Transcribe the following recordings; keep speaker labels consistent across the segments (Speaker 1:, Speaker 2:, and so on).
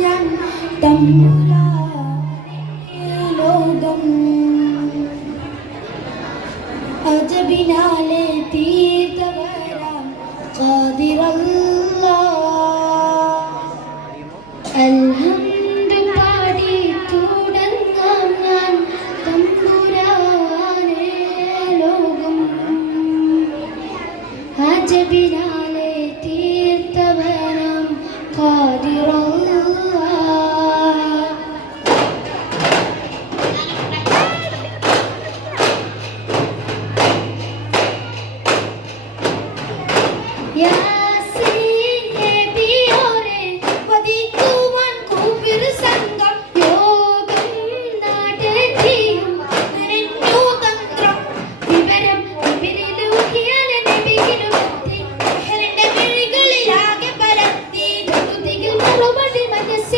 Speaker 1: ഞാൻ ലോകം അജബിനാലെ തീർത്തവരാം കാതിറല്ല അൽഹംദ് പാടി തുടങ്ങാം ഞാൻ തമ്പുരാനെ ലോകം അജബിനാ everybody, my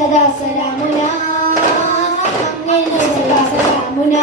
Speaker 1: സദാ സലാമുന സദാ സലാമുന